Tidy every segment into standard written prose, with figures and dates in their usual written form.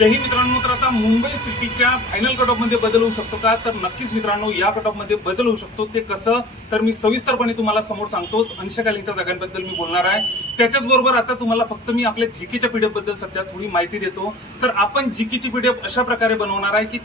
जय हिंद मित्रांनो. तर आता मुंबई सिटीच्या फायनल कट ऑफ मध्ये बदल होऊ शकतो का? तर नक्कीच मित्रांनो, या कट ऑफ मध्ये बदल होऊ शकतो. ते कसं, तर मी सविस्तरपणे तुम्हाला समोर सांगतोच. अंशकालीनच्या जागांबद्दल मी बोलणार आहे. त्याच्याच बरोबर आता तुम्हाला फक्त मी आपल्या जीकेच्या पीडीएफ बद्दल सध्या थोडी माहिती देतो. तर आपण जीकेची पीडीएफ अशा प्रकारे बनवणार आहे की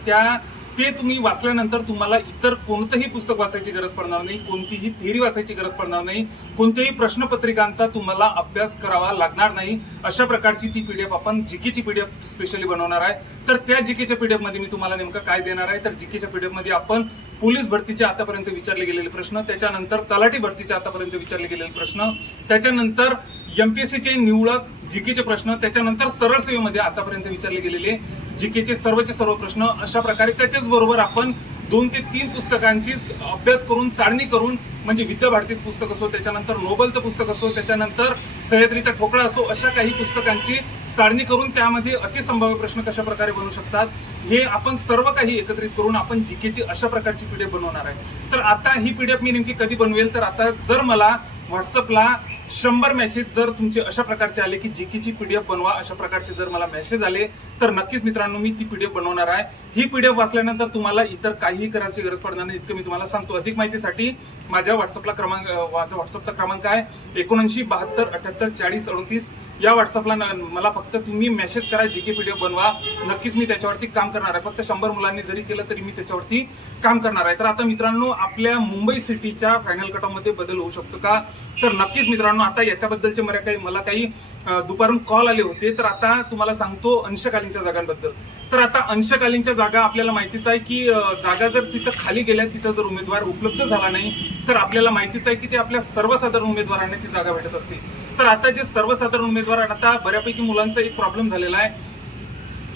ते तुम्ही वाचल्यानंतर तुम्हाला इतर कोणतंही पुस्तक वाचायची गरज पडणार नाही, कोणतीही थेअरी वाचायची गरज पडणार नाही, कोणत्याही प्रश्नपत्रिकांचा तुम्हाला अभ्यास करावा लागणार नाही. अशा प्रकारची ती पीडीएफ आपण जीकेची पीडीएफ स्पेशली बनवणार आहे. तर त्या जीकेच्या पीडीएफ मध्ये मी तुम्हाला नेमकं काय देणार आहे, तर जीकेच्या पीडीएफ मध्ये आपण पोलीस भरतीचे आतापर्यंत विचारले गेलेले प्रश्न, त्याच्यानंतर तलाठी भरतीचे आतापर्यंत विचारले गेलेले प्रश्न, त्याच्यानंतर एमपीएससीचे निवडक जीकेचे प्रश्न, त्याच्यानंतर सरळ सेवेमध्ये आतापर्यंत विचारले गेलेले जीकेचे सर्वचे सर्व प्रश्न, अशा प्रकारे त्याच्याच बरोबर आपण 2 ते 3 पुस्तकांची अभ्यास करून चाळणी करून, म्हणजे विद्या भारतीचं पुस्तक असो, त्याच्यानंतर नोबलचं पुस्तक असो, त्याच्यानंतर सह्याद्रीचा ठोकळा असो, अशा काही पुस्तकांची चाळणी करून त्यामध्ये अतिसंभाव्य प्रश्न कशा प्रकारे बनू शकतात हे आपण सर्व काही एकत्रित करून आपण जीकेची अशा प्रकारची पीडीएफ बनवणार आहे. तर आता ही पीडीएफ मी नेमकी कधी बनवेल, तर आता जर मला व्हॉट्सअपला 100 मेसेज जर तुमचे अशा प्रकारचे आले की जीकेची पीडीएफ बनवा, अशा प्रकारचे जर मला मेसेज आले, तर नक्कीच मित्रांनो मी ती पीडीएफ बनवणार आहे. ही पीडीएफ वाचल्यानंतर तुम्हाला इतर काहीही करायची गरज पडणार नाही, इतकं मी तुम्हाला सांगतो. अधिक माहितीसाठी माझ्या व्हॉट्सअपचा क्रमांक आहे 79 72 78 40 38. या व्हॉट्सअपला मला फक्त तुम्ही मेसेज करा, जीके पीडीएफ बनवा. नक्कीच मी त्याच्यावरती काम करणार आहे. फक्त 100 मुलांनी जरी केलं तरी मी त्याच्यावरती काम करणार आहे. तर आता मित्रांनो, आपल्या मुंबई सिटीच्या फायनल कट ऑफ मध्ये बदल होऊ शकतो का? तर नक्कीच मित्रांनो, आता याच्याबद्दलचे मला काही दुपारून कॉल आले होते. तर आता तुम्हाला सांगतो अंशकालीनच्या जागांबद्दल. तर आता अंशकालीनच्या जागा आपल्याला माहितीच आहे की जागा जर तिथं खाली गेल्या, तिथं जर उमेदवार उपलब्ध झाला नाही, तर आपल्याला माहितीच आहे की ते आपल्या सर्वसाधारण उमेदवारांना ती जागा भेटत असते. तर आता जे सर्वसाधारण उमेदवार, आता बऱ्यापैकी मुलांचा एक प्रॉब्लेम झालेला आहे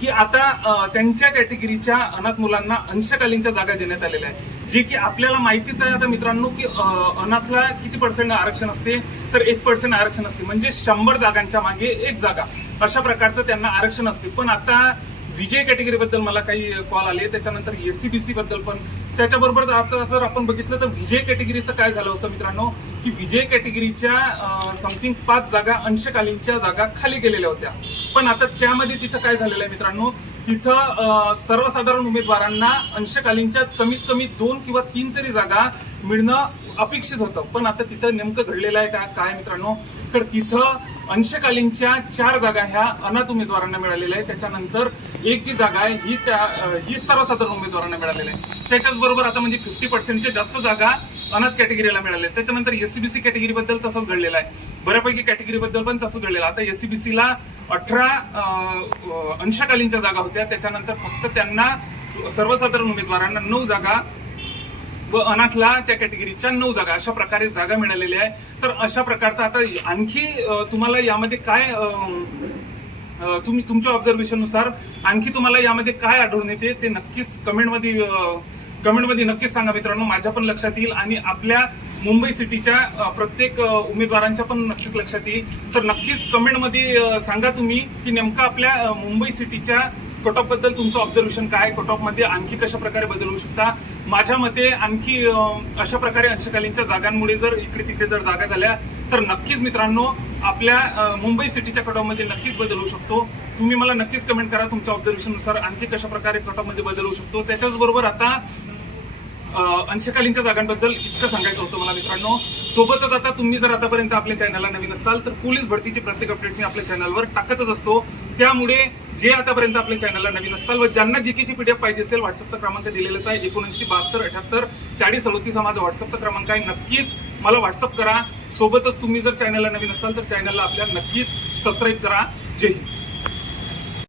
की आता त्यांच्या कॅटेगरीच्या अनाथ मुलांना अंशकालीनच्या जागा देण्यात आलेल्या आहेत, जे की आपल्याला माहितीच आहे आता मित्रांनो की अनाथला किती % आरक्षण असते, तर 1% आरक्षण असते. म्हणजे 100 जागांच्या मागे 1 जागा, अशा प्रकारचं त्यांना आरक्षण असते. पण आता विजय कॅटेगरी बद्दल मला काही कॉल आले, त्याच्यानंतर एससीबीसी बद्दल पण. त्याच्याबरोबर आता जर आपण बघितलं तर विजय कॅटेगरीचं काय झालं होतं मित्रांनो, की विजय कॅटेगरीच्या समथिंग 5 जागा अंशकालीनच्या जागा खाली गेलेल्या होत्या. पण आता त्यामध्ये तिथं काय झालेलं आहे मित्रांनो, तिथं सर्वसाधारण उमेदवारांना अंशकालीनच्या कमीत कमी 2 किंवा 3 तरी जागा मिळणं अपेक्षित होतं. पण आता तिथं नेमकं घडलेलं आहे काय मित्रांनो, तर तिथं अंशकालीनच्या 4 जागा ह्या अनाथ उमेदवारांना मिळालेल्या आहे. त्याच्यानंतर 1 जी जागा आहे ही सर्वसाधारण उमेदवारांना मिळालेली आहे. त्याच्याच बरोबर आता म्हणजे 50% जास्त जागा अनाथ कॅटेगरीला मिळाल्या. त्याच्यानंतर एससीबीसी कॅटेगरी बद्दल तसंच घडलेलं आहे. बऱ्यापैकी कॅटेगरी बद्दल पण तसंच घडलेलं. आता एससीबीसीला 18 अंशकालीनच्या जागा होत्या. त्याच्यानंतर फक्त त्यांना सर्वसाधारण उमेदवारांना 9 जागा व अनाथला त्या कॅटेगरीच्या 9 जागा, अशा प्रकारे जागा मिळालेल्या आहे. तर अशा प्रकारचा आता आणखी तुम्हाला यामध्ये काय तुम्ही तुमच्या ऑब्झर्वेशननुसार आणखी तुम्हाला यामध्ये काय आढळून येते ते नक्कीच कमेंटमध्ये नक्कीच सांगा मित्रांनो. माझ्या पण लक्षात येईल आणि आपल्या मुंबई सिटीच्या प्रत्येक उमेदवारांच्या पण नक्कीच लक्षात येईल. तर नक्कीच कमेंटमध्ये सांगा तुम्ही की नेमकं आपल्या मुंबई सिटीच्या कट ऑफ बद्दल तुमचं ऑब्झर्वेशन काय, कट ऑफ मध्ये आणखी कशा प्रकारे बदल होऊ शकता. माझ्या मते आणखी अशा प्रकारे अंशकालीनच्या जागांमुळे जर इकडे तिकडे जर जागा झाल्या, तर नक्कीच मित्रांनो आपल्या मुंबई सिटीच्या कट ऑफ मध्ये नक्कीच बदल होऊ शकतो. तुम्ही मला नक्कीच कमेंट करा तुमच्या ऑब्झर्वेशननुसार आणखी कशा प्रकारे कट ऑफ मध्ये बदल होऊ शकतो. त्याच्याच बरोबर आता अंशकालीनच्या जागांबद्दल इतकं सांगायचं होतं मला मित्रांनो. सोबतच आता तुम्ही जर आतापर्यंत आपल्या चॅनलला नवीन असाल, तर पोलीस भरतीची प्रत्येक अपडेट मी आपल्या चॅनलवर टाकतच असतो. त्यामुळे जे आतापर्यंत आपल्या चॅनलला नवीन असाल व ज्यांना जीकेची पीडीएफ पाहिजे असेल, व्हॉट्सअपचा क्रमांक दिलेलाच आहे 79 72 78 40 38 हा माझा व्हॉट्सअपचा क्रमांक आहे. नक्कीच मला व्हॉट्सअप करा. सोबतच तुम्ही जर चॅनलला नवीन असाल तर चॅनलला आपल्या नक्कीच सबस्क्राईब करा. जय हिंद.